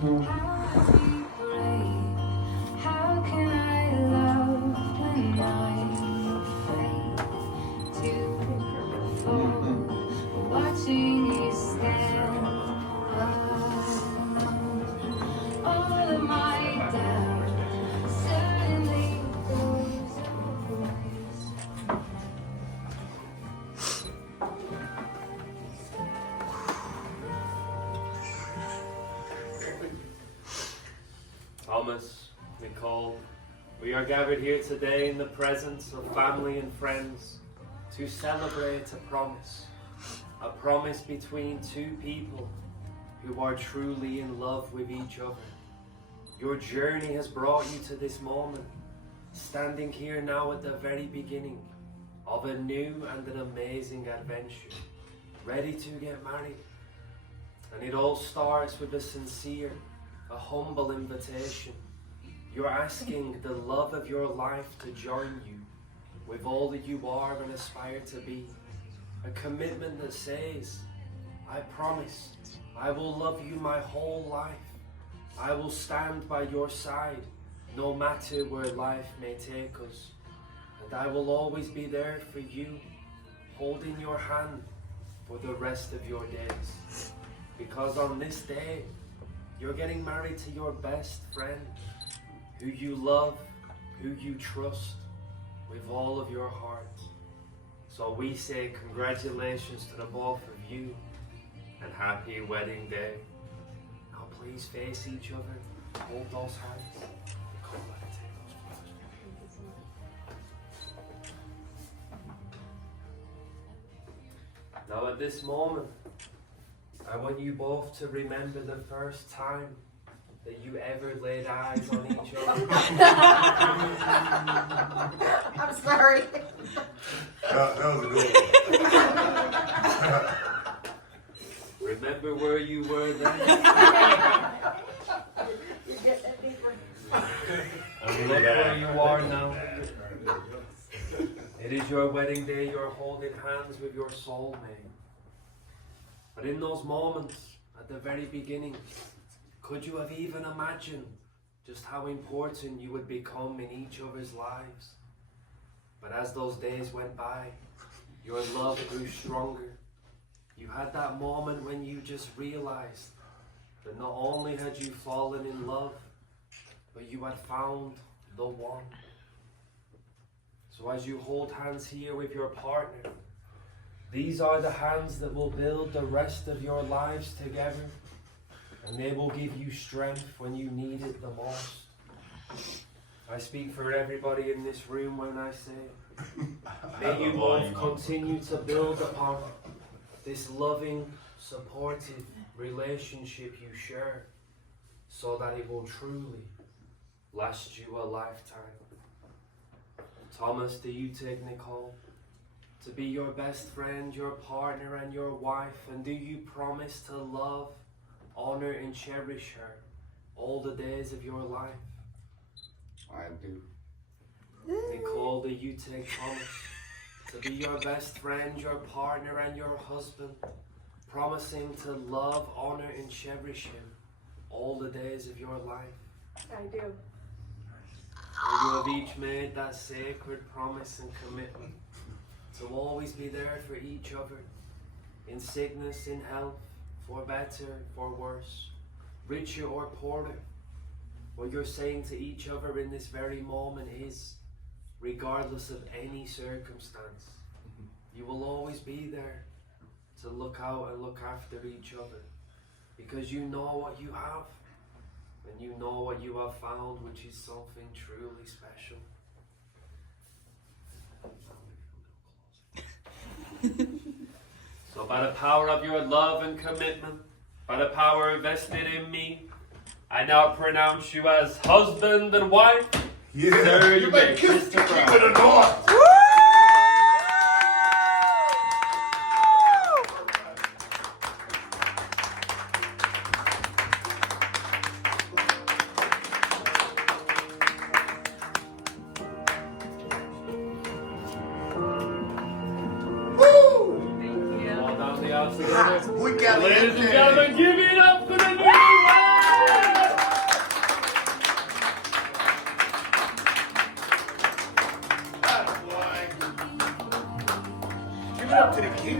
How can I love when I'm afraid to fall? Watching you stand alone. All of my doubt suddenly goes away. Thomas, Nicole, we are gathered here today in the presence of family and friends to celebrate a promise between two people who are truly in love with each other. Your journey has brought you to this moment, standing here now at the very beginning of a new and an amazing adventure, ready to get married. And it all starts with a humble invitation. You're asking the love of your life to join you with all that you are and aspire to be. A commitment that says, I promise I will love you my whole life. I will stand by your side no matter where life may take us. And I will always be there for you, holding your hand for the rest of your days. Because on this day, you're getting married to your best friend, who you love, who you trust with all of your heart. So we say congratulations to the both of you and happy wedding day. Now please face each other, hold those hands. Come back and take those flowers. Now at this moment, I want you both to remember the first time that you ever laid eyes on each other. I'm sorry. That was a good one. Remember where you were then? You get that deeper. And look where you are now. It is your wedding day, you're holding hands with your soulmate. But in those moments, at the very beginning, could you have even imagined just how important you would become in each other's lives? But as those days went by, your love grew stronger. You had that moment when you just realized that not only had you fallen in love, but you had found the one. So as you hold hands here with your partner, these are the hands that will build the rest of your lives together, and they will give you strength when you need it the most. I speak for everybody in this room when I say, may you both continue to build upon this loving, supportive relationship you share, so that it will truly last you a lifetime. Thomas, do you take Nicole to be your best friend, your partner, and your wife? And do you promise to love, honor, and cherish her all the days of your life? I do. Nicole, do you take Thomas to be your best friend, your partner, and your husband, promising to love, honor, and cherish him all the days of your life? I do. And you have each made that sacred promise and commitment to always be there for each other, in sickness, in health, for better, for worse, richer or poorer. What you're saying to each other in this very moment is, regardless of any circumstance, you will always be there to look out and look after each other, because you know what you have, and you know what you have found, which is something truly special. So by the power of your love and commitment, by the power invested in me, I now pronounce you as husband and wife. Yeah, Sir, you may kiss the king of the bride. north. All down the aisle together. We got Ladies it. and gentlemen, give it up for the new wife! up to the king.